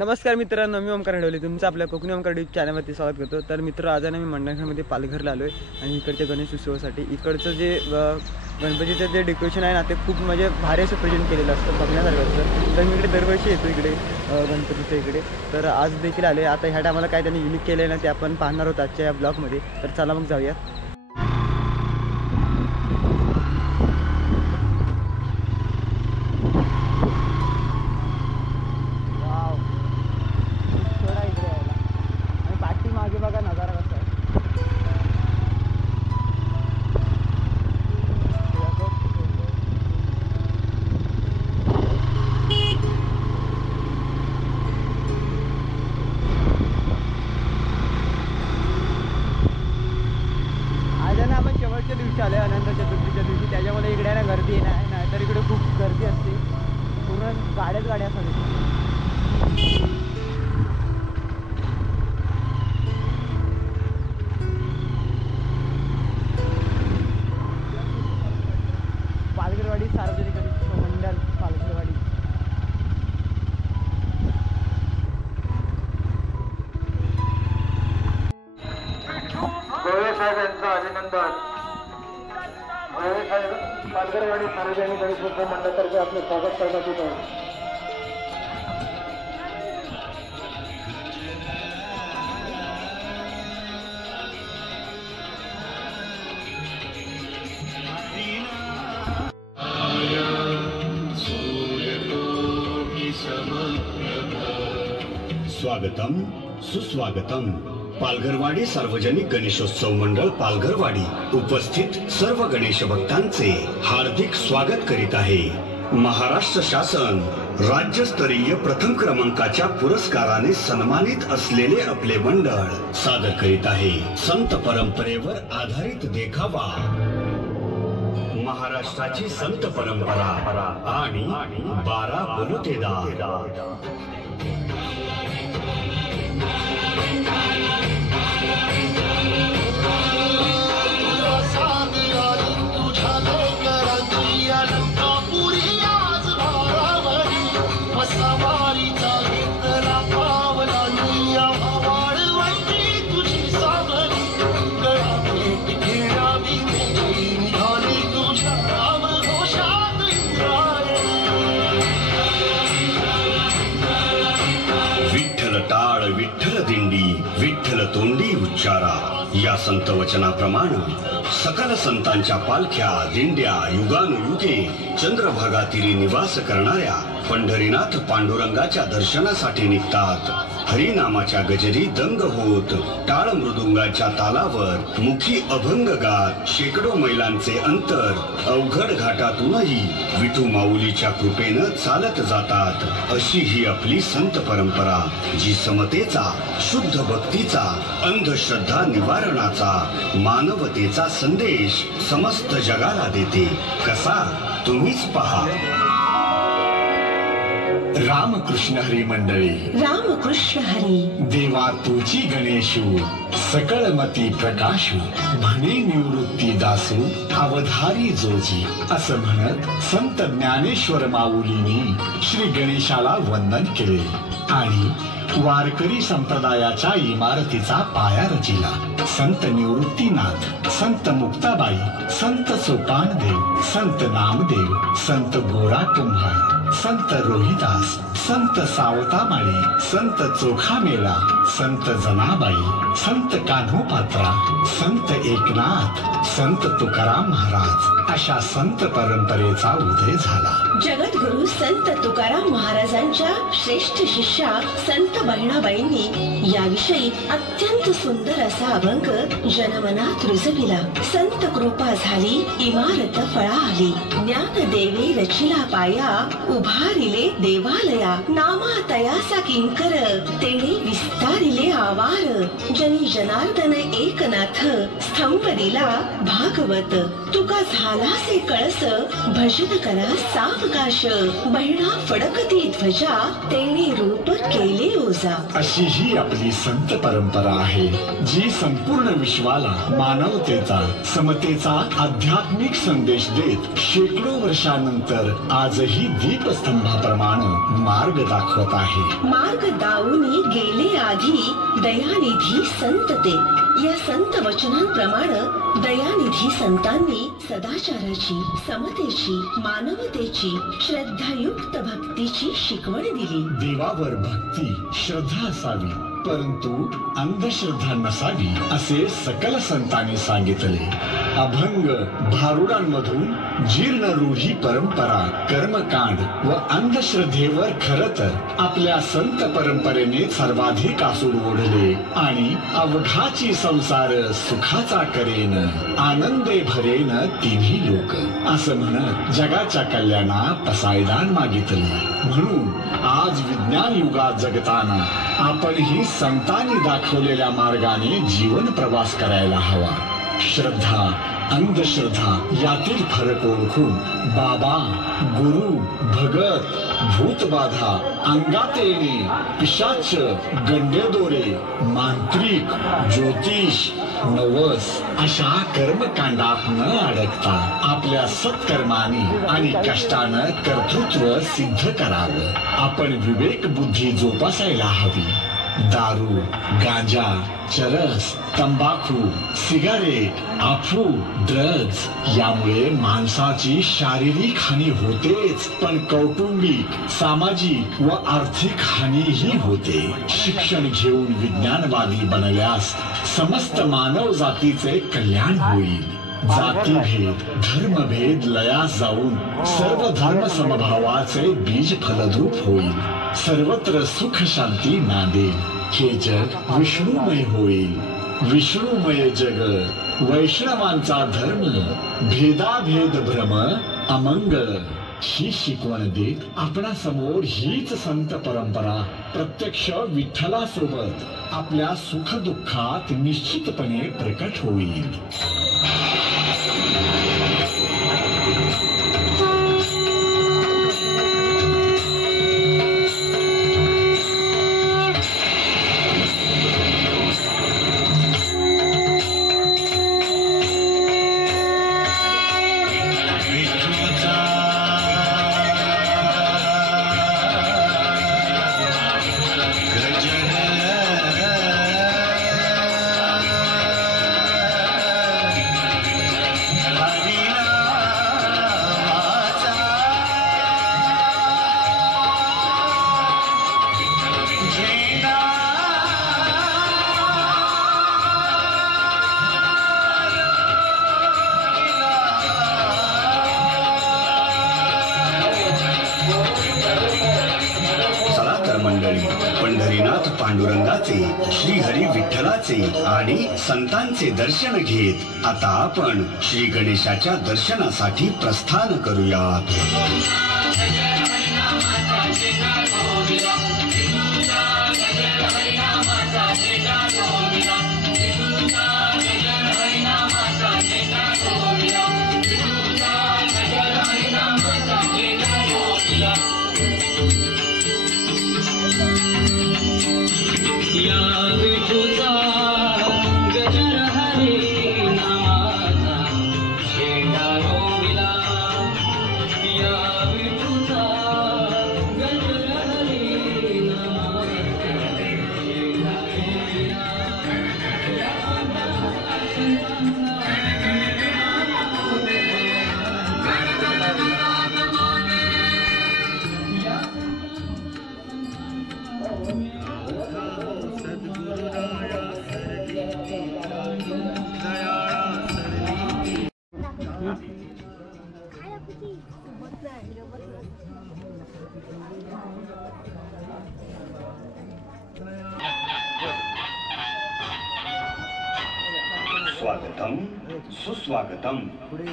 नमस्कार मित्रांनो, मी ओमकार हडवले तुमचं आपल्या कोकणी ओमकार यूट्यूब चॅनलवरती स्वागत करतो। तर मित्र, आज मी मंडणगडमध्ये पालघरला आलो आहे आणि इकडच्या गणेश उत्सवासाठी इकडचं जे गणपतीचं जे डेकोरेशन आहे ना ते खूप म्हणजे भारी असं प्रेझेंट केलेलं असतं, बघण्यासारखं असतं। तर मी इकडे दरवर्षी येतो इकडे गणपतीच्या इकडे, तर आज देखील आले। आता ह्या टायमाला काय त्यांनी युनिक केलं आहे ना ते आपण पाहणार आहोत आजच्या या ब्लॉगमध्ये। तर चला मग जाऊया। शेवटच्या दिवशी आले अनंत चतुर्थीच्या दिवशी, त्याच्यामुळे इकडे ना गर्दी नाही तर इकडे खूप गर्दी असते, पूर्ण गाड्या असतात। पालघरवाडी सार्वजनिक मंडळ पालघरवाडी। गोळे साहेब यांचं अभिनंदन। गोळे साहेब पालघरवाडी सार्वजनिक गणेश उत्सव मंडळातर्फे आपले स्वागत करण्यात येत आहे। स्वागतम सुस्वागतम। पालघरवाडी सार्वजनिक गणेशोत्सव मंडळ पालघरवाडी उपस्थित सर्व गणेश भक्तांचे हार्दिक स्वागत करीत आहे। महाराष्ट्र शासन राज्यस्तरीय प्रथम क्रमांकाच्या पुरस्काराने सन्मानित असलेले आपले मंडळ सादर करीत आहे संत परंपरेवर आधारित देखावा। महाराष्ट्राची संत परंपरा आणि 12 बलुतेदार। विठ्ठल दिंडी विठ्ठल तोंडी उच्चारा या संत वचनाप्रमाणे सकल संतांच्या पालख्या दिंड्या युगानुयुगे चंद्रभागातील निवास करणाऱ्या पंढरीनाथ पांडुरंगाच्या दर्शनासाठी निघतात। हरिनामाच्या गजरी दंग होत टाळ मृदुंगाच्या तालावर मुखी अभंग गात शेकडो मैलांचे अंतर अवघड घाटातूनही विठू माऊलीच्या कृपेनं चालत जातात। अशी ही आपली संत परंपरा, जी समतेचा, शुद्ध भक्तीचा, अंधश्रद्धा निवारणाचा, मानवतेचा संदेश समस्त जगाला देते। कसा तुम्हीच पहा। रामकृष्ण हरी मंडळी, रामकृष्ण हरी। देवा तुझी गणेशू सकळमती प्रकाशू, म्हणे निवृत्ती दासू अवधारी जोजी। असं म्हणत संत ज्ञानेश्वर माऊलींनी श्री गणेशाला वंदन केले आणि वारकरी संप्रदायाच्या इमारतीचा पाया रचिला। संत निवृत्तीनाथ, संत मुक्ताबाई, संत सोपानदेव, संत नामदेव, संत गोरा कुंभार, संत रोहिदास, संत सावतामाळी, संत चोखामेला, संत जनाबाई, संत कान्होपात्रा, संत एकनाथ, संत तुकाराम महाराज अशा संत परंपरेचा उदय झाला। जगद्गुरु संत तुकाराम महाराजांच्या श्रेष्ठ शिष्या संत बहिणाबाईंनी याविषयी अत्यंत सुंदर असा अभंग जनमनात रुजविला। संत कृपा झाली इमारत फळा आली, ज्ञान देवे रचिला पाया, उभारिले देवालया, नामा तयासा किंकर तेणे विस्तार उभारिले आवार, जनी जनार्दन एकनाथ, स्तंभ दिला भागवत. तुका झालासे कळस, भजन करा सावकाश. बहिणा फडकती ध्वजा, तेणे रूप केले ओजा. अशी ही आपली संत परंपरा आहे, जी संपूर्ण विश्वाला मानवतेचा, समतेचा आध्यात्मिक संदेश देत शेकडो वर्षानंतर आजही दीपस्तंभाप्रमाणे मार्ग दाखवत आहे. मार्ग दावूनी गेले आधी दयानिधी संत ते. या संत वचनांप्रमाणे दयानिधी संतांनी सदाचाराची, समतेची, मानवतेची, श्रद्धायुक्त भक्तीची शिकवण दिली. देवावर भक्ती, श्रद्धा असावी, परंतु अंधश्रद्धा नसावी असे सकल संतांनी सांगितले. अभंग, भारुडांमधून जीर्ण रूढी परंपरा, कर्मकांड व अंधश्रद्धेवर खर तर आपल्या संत परंपरेने सर्वाधिक आसूड ओढले आणि अवघाची संसार सुखाचा करेन, आनंदे भरेन तिन्ही लोक असं म्हणत जगाच्या कल्याणा पसायदान मागितले. म्हणून आज विज्ञान युगात जगताना आपण ही संतांनी दाखवलेल्या मार्गाने जीवन प्रवास करायला हवा. श्रद्धा, अंधश्रद्धा यातील फरक ओळखून बाबा, गुरु, भगत, भूतबाधा, अंगात येणे, पिशाच, गंडेदोरे, मांत्रिक, ज्योतिष, नवस अशा कर्मकांडात न अडकता आपल्या सत्कर्माने आणि कष्टानं कर्तृत्व सिद्ध करावं. आपण विवेक बुद्धी जोपासायला हवी. दारू, गांजा, चरस, तंबाखू, सिगारेट, अफू, ड्रग्ज यामुळे माणसाची शारीरिक हानी होतेच, पण कौटुंबिक, सामाजिक व आर्थिक हानीही होते. शिक्षण घेऊन विज्ञानवादी बनल्यास समस्त मानव जातीचे कल्याण होईल. जातीभेद, धर्मभेद लयास जाऊन सर्व धर्म समभावाचे बीज फलद्रूप होईल. सर्वत्र सुख शांती नांदेल. हे जग विष्णुमय होईल. विष्णुमय जग, वैष्णवांचा धर्म, भेदाभेद भ्रम अमंगळ. ही शिकवण देत आपणा समोर हीच संत परंपरा प्रत्यक्ष विठ्ठलासोबत आपल्या सुख दुःखात निश्चितपणे प्रकट होईल. मंडळी, पंढरीनाथ पांडुरंगाचे, श्रीहरी विठ्ठलाचे आणि संतांचे दर्शन घेत आता आपण श्री गणेशाच्या दर्शनासाठी प्रस्थान करूयात. स्वागतम सुस्वागतम.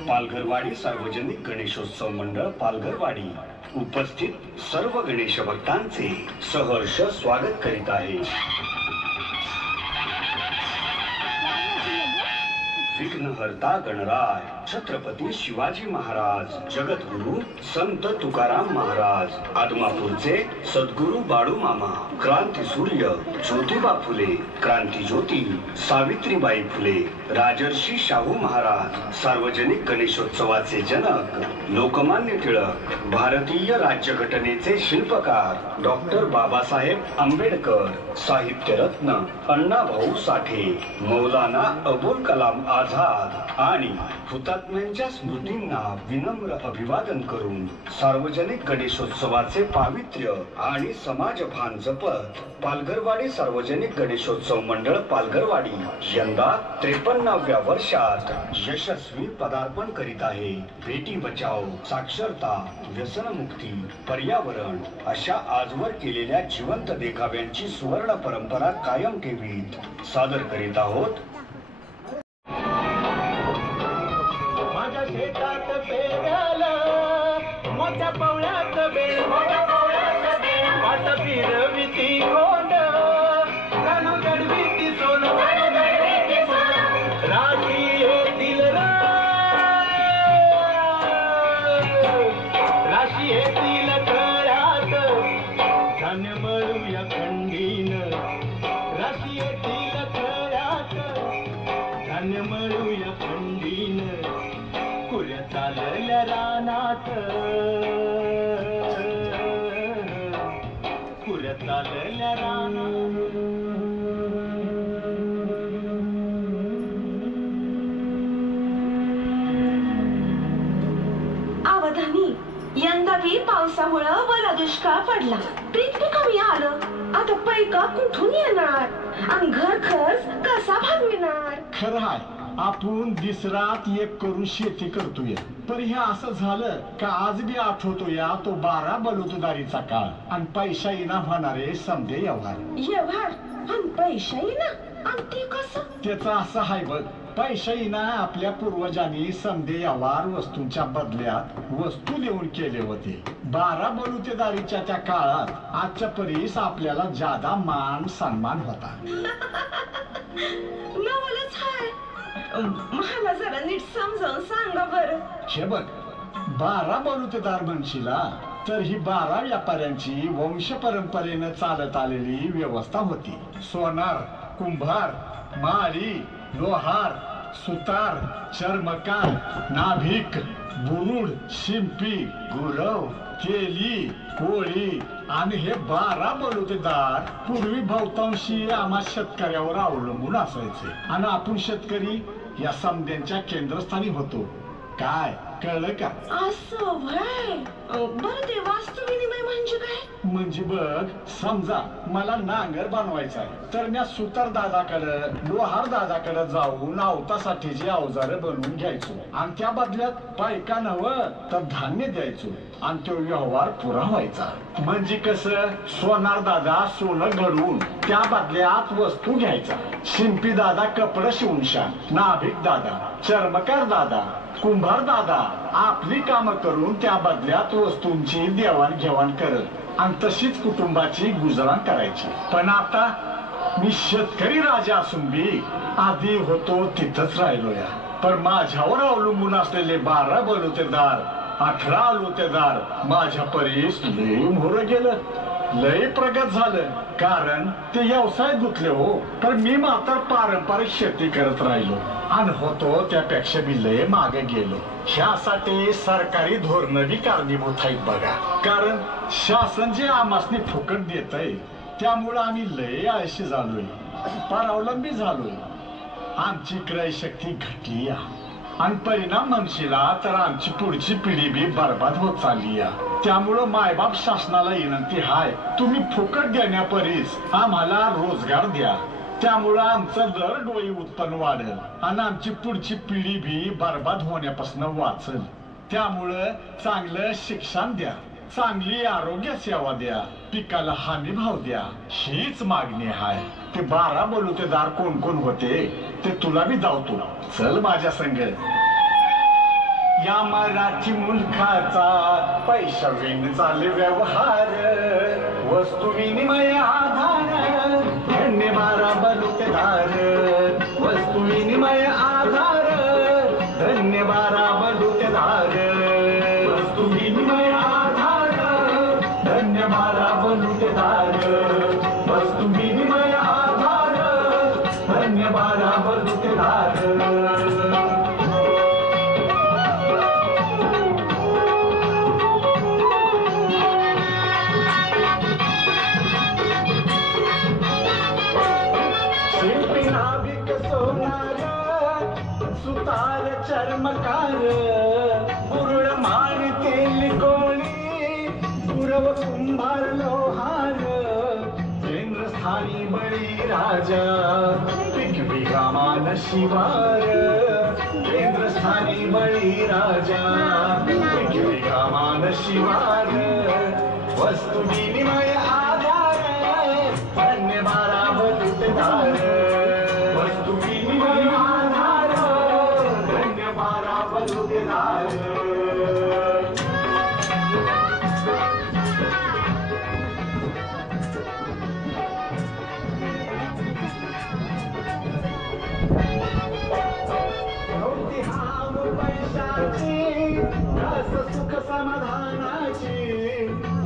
पालघरवाडी सार्वजनिक गणेशोत्सव मंडळ पालघरवाडी उपस्थित सर्व गणेश भक्तांचे सहर्ष स्वागत करीत आहे. विघ्नहर्ता गणराय छत्रपती शिवाजी महाराज, जगद्गुरु संत तुकाराम महाराज, आदमापूरचे सद्गुरु बाळू मामा, क्रांती सूर्य ज्योतिबा फुले, क्रांती ज्योती सावित्रीबाई फुले, राजर्षी शाहू महाराज, सार्वजनिक गणेशोत्सवाचे जनक लोकमान्य टिळक, भारतीय राज्यघटनेचे शिल्पकार डॉक्टर बाबासाहेब आंबेडकर, साहित्यरत्न अण्णाभाऊ साठे, मौलाना अबुल कलाम आझाद आणि हुतात्म्यांच्या स्मृतींना विनम्र अभिवादन करून सार्वजनिक गणेशोत्सवाचे पावित्र्य आणि समाजभान जपत पालघरवाडी सार्वजनिक गणेशोत्सव मंडळ पालघरवाडी यंदा 53व्या वर्षात यशस्वी पदार्पण करीत आहे. बेटी बचाओ, साक्षरता, व्यसनमुक्ती, पर्यावरण अशा आजवर केलेल्या जिवंत देखाव्यांची सुवर्ण परंपरा कायम ठेवीत सादर करीत आहोत. माझ्या शेतात पेराला मोठ्या पवळ्यात बेळ, वाट फिरविती कोंड, कानू दडविती सोनं, राशी येतील राशी येतील खळ्यात, धान्य मळूया खंडीन, राशी येतील खळ्यात, धान्य मळूया खंडीन, कुऱ्या चालल्या रानात, कुऱ्या चालल्या रानात. अवधानी, यंदा बी पावसामुळं वला दुष्काळ पडला, पीक बी कमी आलं. आता पैका कुठून येणार आणि घर खर्च कसा भागविणार? खरं आहे, आपण दिसरात एक करून शेती करतोय, पण हे असं झालं का आज बी आठवतो या तो 12 बलुतेदारीचा काळ आणि पैसा येणार होणारे समजे व्यवहार आणि पैसा येणार, आणि ते कसं? त्याचं असं आहे बघ, पैसा येणार आपल्या पूर्वजांनी समजे व्यवहार वस्तूंच्या बदल्यात वस्तू देऊन केले होते. 12 बलुतेदारीच्या त्या काळात आजच्या परीस आपल्याला जादा मान सन्मान होता. नवलच हाय, मला जरा नीट समजावून सांगा बरं. हे बघ, 12 बलुतेदार म्हणशीला तर ही 12 व्यापाऱ्यांची वंश परंपरेनं चालत आलेली व्यवस्था होती. सोनार, कुंभार, माळी, लोहार, सुतार, चर्मकार, नाभिक, बुरुड, शिंपी, गुरव, केली, कोळी आणि हे 12 बलुतेदार पूर्वी बहुतांशी आम्हा शेतकऱ्यावर अवलंबून असायचे आणि आपण शेतकरी या समद्यांच्या केंद्रस्थानी होतो. काय कळलं का? असं व्हय. बरं, ते वास्तू विनिमय म्हणजे काय? म्हणजे बघ, समजा मला नांगर बनवायचा आहे तर मी सुतार दादाकडे, लोहार दादाकडे जाऊन अवतासाठीची अवजारं बनवून घ्यायचो आणि त्या बदल्यात पैका नव्हं तर धान्य द्यायचो आणि तो व्यवहार पुरा व्हायचा. म्हणजे कसं, सोनार दादा सोनं घडवून त्या बदल्यात वस्तू घ्यायचा, शिंपी दादा कपडे शिवून शान, नाभिक दादा, चर्मकार दादा, कुंभार दादा आपली कामं करून त्या बदल्यात वस्तूंची देवाणघेवाण करत आणि तशीच कुटुंबाची गुजराण करायची. पण आता मी शेतकरी राजा असून बी आधी होतो तिथंच राहिलो या. पण माझ्यावर अवलंबून असलेले 12 बलुतेदार, 18 बलुतेदार माझ्या परीस लय मोर गेलं, लय प्रगत झालं. कारण ते व्यवसाय गुंतले हो, तर मी मात्र पारंपरिक शेती करत राहिलो आणि होतो त्यापेक्षा मी लय मागे गेलो. ह्यासाठी सरकारी धोरण बी कारणीभूत आहेत बघा. कारण शासन जे आमासनी फुकट देत आहे त्यामुळं आम्ही लय आळशी झालोय, परावलंबी झालोय. आमची क्रय शक्ती घटली आणि परिणाम म्हणशीला तर आमची पुढची पिढी बी बरबाद होत चालली. त्यामुळं मायबाप शासनाला विनंती हाय, तुम्ही फुकट देण्यापरीस आम्हाला रोजगार द्या. त्यामुळं आमचं दरडोई उत्पन्न वाढेल आणि आमची पुढची पिढी बी बरबाद होण्यापासून वाचेल. त्यामुळं चांगलं शिक्षण द्या, चांगली आरोग्य सेवा द्या, पिकाला हमी भाव द्या, हीच मागणी आहे. ते 12 बलुतेदार कोण कोण होते ते तुला बी दावतो, चल माझ्या संग. या मराठी मुलखाचा पैसा विन चाले व्यवहार, वस्तू विनिमय आधार, धन्य 12 बलुतेदार, वस्तू विनिमय आधार, बलुतेदार वस्तू विनिमय आधार धन्य बारा बलुतेदार सुतार चर्मकार पुरळ मान तेल कोळी पुरव कुंभार लोहार केंद्रस्थानी बळी राजा पिकवी गामान शिवार केंद्रस्थानी बळी राजा पिकवी गामान शिवार वस्तू विनिमय आधार धन्य बारा बलुतेदार वस्तू विनिमय आधार धन्य बारा बलुतेदार नव्हती हाव पैशाची रस सुख समाधानाची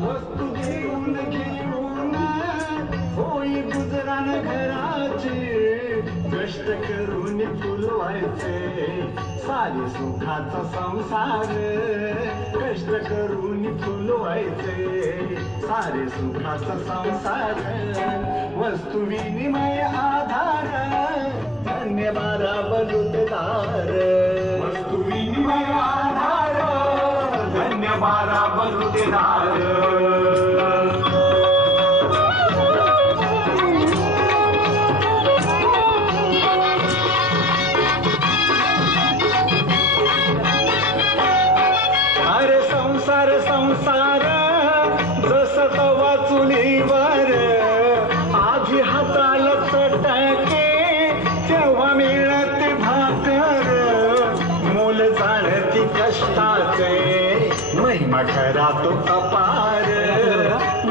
वस्तू घेऊन घेऊन होई गुजराण घराची कष्ट करून फुलवायचे सारे सुखाचा संसार कष्ट करून फुलवायचे सारे सुखाचा संसार वस्तू विनिमय आधार धन्य बारा बलुतेदार वस्तू विनिमय आधार धन्य बारा बलुतेदार संसार जस तवा चुलीवर आधी हाताला चटके तेव्हा मिळते भाकर मोल जाणती कष्टाचे महिमा खरा तो अपार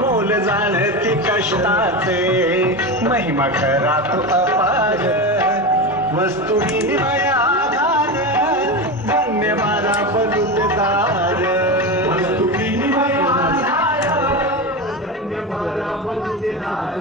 मोल जाणती कष्टाचे महिमा खरा तो अपार वस्तू विनिमय आधार धन्य बारा बलुतेदार वस्तू विनिमय आधार धन्य बारा बलुतेदार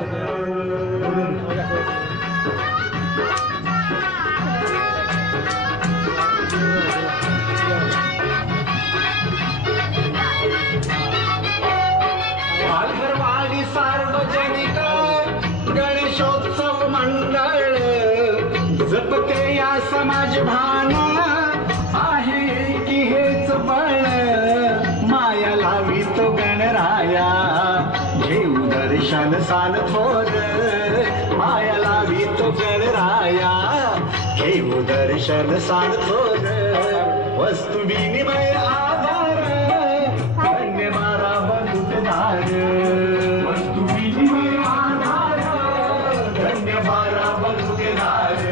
पालघरवाडी सार्वजनिक गणेशोत्सव मंडळ जपते या समाज भान आहे की हेच बळ माया लावी तो गणराया घेऊ दर्शन सान थोर माया लावी तो गणराया घेऊ दर्शन सान थोर वस्तू विनिमय आधार धन्य बारा बलुतेदार वस्तू विनिमय आधार धन्य बारा बलुतेदार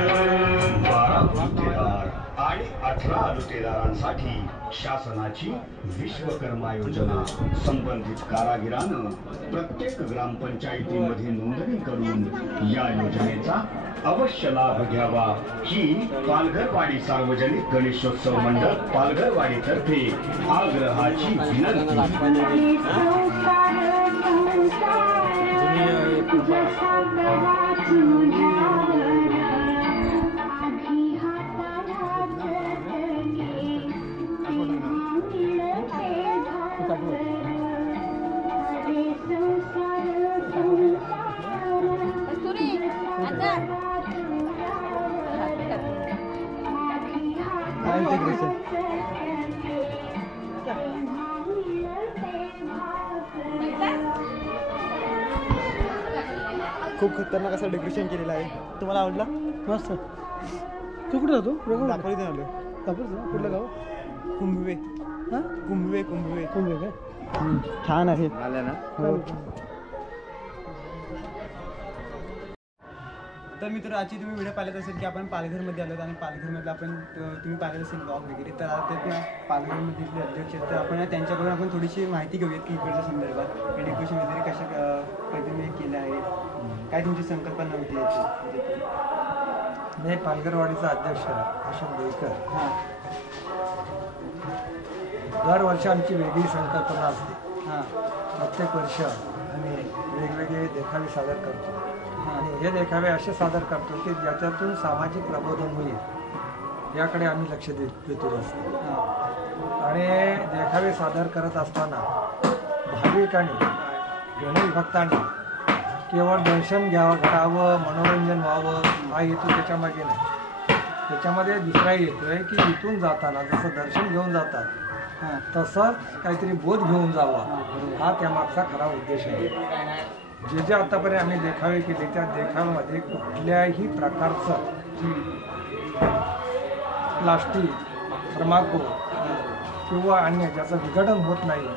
आणि 18 लुटेदारांसाठी शासनाची विश्वकर्मा योजना संबंधित कारागिरानं प्रत्येक ग्रामपंचायतीमध्ये नोंदणी करून या योजनेचा अवश्य लाभ घ्यावा ही पालघरवाडी सार्वजनिक गणेशोत्सव मंडळ पालघरवाडी तर्फे आग्रहाची विनंती खूप खतरनाक असं डेकोरेशन केलेलं आहे. तुम्हाला आवडला? मस्त. तू कुठे जातो? दाखवली नाही आलो. दाखवतो कुठलं गाव? कुंभवे. हां कुंभवे काय छान आहे. आलं ना. तर मित्र आजची तुम्ही व्हिडिओ पाहिलेत असेल की आपण पालघरमध्ये आलो आणि पालघरमधलं आपण तुम्ही पाहिलं असेल ब्लॉग वगैरे तर आता पालघरमधील अध्यक्ष तर आपण त्यांच्याकडून आपण थोडीशी माहिती घेऊयात की इकडच्या संदर्भात एज्युकेशन वगैरे कशा पद्धतीने केलं आहे काय तुमची संकल्पना होती याची. मी पालघरवाडीचा अध्यक्ष अशोक देशकर. हां दरवर्षी आमची वेगळी संकल्पना असते. हां प्रत्येक वर्ष आम्ही वेगवेगळे देखावे सादर करतो आणि हे देखावे असे सादर करतो की ज्याच्यातून सामाजिक प्रबोधन होईल याकडे आम्ही लक्ष देतो असतो. आणि देखावे सादर करत असताना भाविकांनी गणविभक्तांनी केवळ दर्शन घडावं, मनोरंजन व्हावं हा हेतू त्याच्यामागे नाही. त्याच्यामध्ये दुसरा हेतू आहे की इथून जाताना जसं दर्शन घेऊन जातात तसंच काहीतरी बोध घेऊन जावा हा त्यामागचा खरा उद्देश आहे. जे आतापर्यंत आम्ही देखावे केले त्या देखाव्यामध्ये कुठल्याही प्रकारचं प्लास्टिक, थर्माकोल किंवा अन्य ज्याचं विघटन होत नाही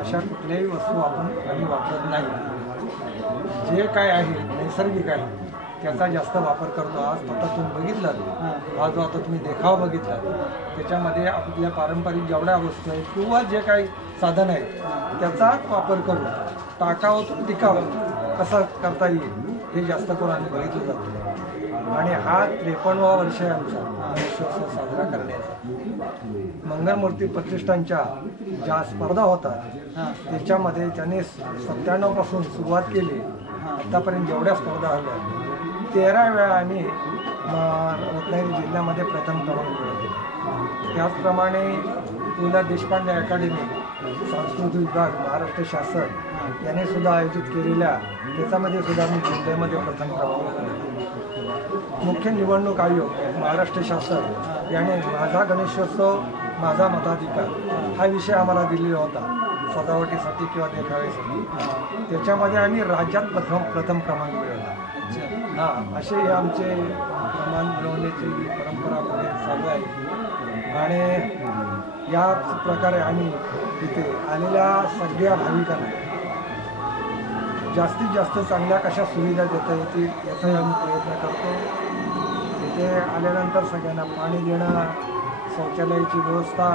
अशा कुठल्याही वस्तू आम्ही वापरत नाही. जे काय आहे नैसर्गिक आहे त्याचा जास्त वापर करतो. आज आता तुम्ही बघितलं, हा जो आता तुम्ही देखावा बघितला त्याच्यामध्ये आपल्या पारंपरिक जेवढ्या वस्तू आहेत किंवा जे काही साधन आहेत त्याचाच वापर करून टाकावं टिकावं कसं करता येईल हे जास्त करून आम्ही बघितलं जातो. आणि हा 53वा वर्ष आहे आमचा गणेशोत्सव साजरा करण्याचा. मंगलमूर्ती प्रतिष्ठानच्या ज्या स्पर्धा होतात त्याच्यामध्ये त्याने 97 पासून सुरुवात केली. आतापर्यंत जेवढ्या स्पर्धा आल्या 13 वेळा आम्ही रत्नागिरी जिल्ह्यामध्ये प्रथम क्रमांक मिळवले. त्याचप्रमाणे पु ल देशपांडे अकॅडमी सांस्कृतिक विभाग महाराष्ट्र शासन याने सुद्धा आयोजित केलेल्या त्याच्यामध्ये सुद्धा मी जिल्ह्यामध्ये प्रथम क्रमांक मिळवले. मुख्य निवडणूक आयोग महाराष्ट्र शासन याने माझा गणेशोत्सव माझा मताधिकार हा विषय आम्हाला दिलेला होता सजावटीसाठी किंवा देखाव्यासाठी. त्याच्यामध्ये आम्ही राज्यात प्रथम क्रमांक मिळवला. हां, असे हे आमचे प्रमाण मिळवण्याची परंपरा पुढे चालू आहे. आणि याच प्रकारे आम्ही इथे आलेल्या सगळ्या भाविकांना जास्तीत जास्त चांगल्या कशा सुविधा देता येतील याचाही आम्ही प्रयत्न करतो. इथे आल्यानंतर सगळ्यांना पाणी देणं, शौचालयाची व्यवस्था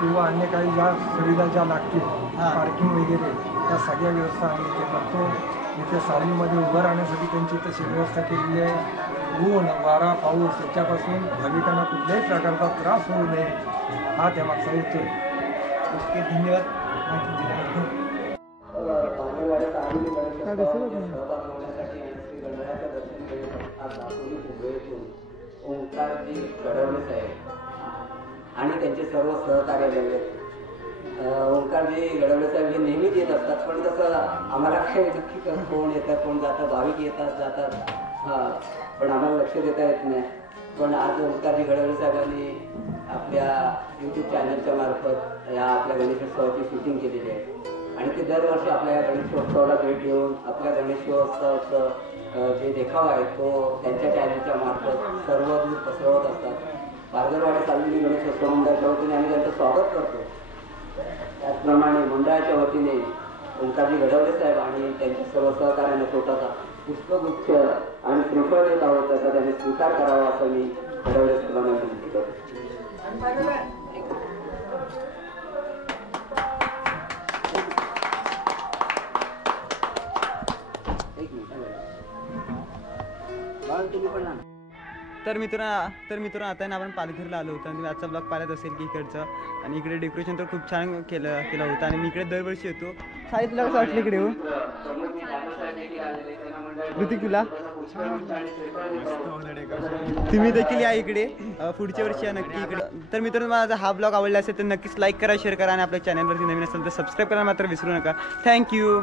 किंवा अन्य काही ज्या सुविधा ज्या लागतील पार्किंग वगैरे त्या सगळ्या व्यवस्था आम्ही इथे करतो. इथे सावलीमध्ये उभं राहण्यासाठी त्यांची तशी व्यवस्था केलेली आहे. ऊन, वारा, पाऊस याच्यापासून भाविकांना कुठल्याही प्रकारचा त्रास होऊ नये हा त्यामागचा हेतू आहे. ओके, धन्यवाद माहिती दिल्याबद्दल. ओंकारजी घडवले साहेब आणि त्यांचे सर्व सहकार्य ओंकारजी घडवले साहेब हे नेहमीच येत असतात. पण तसं आम्हाला काही नक्की कोण येतात कोण जातं, भाविक येतात जातात, हां, पण आम्हाला लक्ष देता येत नाही. पण आज ओंकारजी घडवले साहेबांनी आपल्या यूट्यूब चॅनलच्या मार्फत या आपल्या गणेशोत्सवाची शूटिंग केलेली आहे. आणि ते दरवर्षी आपल्या गणेशोत्सवाला भेट देऊन आपल्या गणेशोत्सवाचं जे देखावा आहे तो त्यांच्या चॅनलच्या मार्फत सर्व दूर पसरवत असतात. पालघरवाडी चाललेली गणेशोत्सव मंडळाच्या वतीने आम्ही त्यांचं स्वागत करतो. त्याचप्रमाणे मंडळाच्या वतीने ओंकारजी घडवले साहेब आणि त्यांच्या सर्व सहकार्याने स्वतःचा पुष्पगुच्छ आणि श्रीफळ देत आहोत त्याचा त्यांनी स्वीकार करावा असं मी घडवले साहेबांना विनंती करतो. तर मित्रांनो आता ना आपण पालघरला आलो होतो आणि आजचा ब्लॉग पाहत असेल की इकडचं. आणि इकडे डेकोरेशन तर खूप छान केलं होतं आणि मी इकडे दरवर्षी येतो. साई, तुला कसं वाटलं इकडे येऊन? ऋतिक, तुला? तुम्ही देखील या इकडे, पुढच्या वर्षी या नक्की इकडे. तर मित्रांनो, माझा हा ब्लॉग आवडला असेल तर नक्कीच लाईक करा, शेअर करा आणि आपल्या चॅनलवरती नवीन असेल तर सबस्क्राईब करायला मात्र विसरू नका. थँक्यू.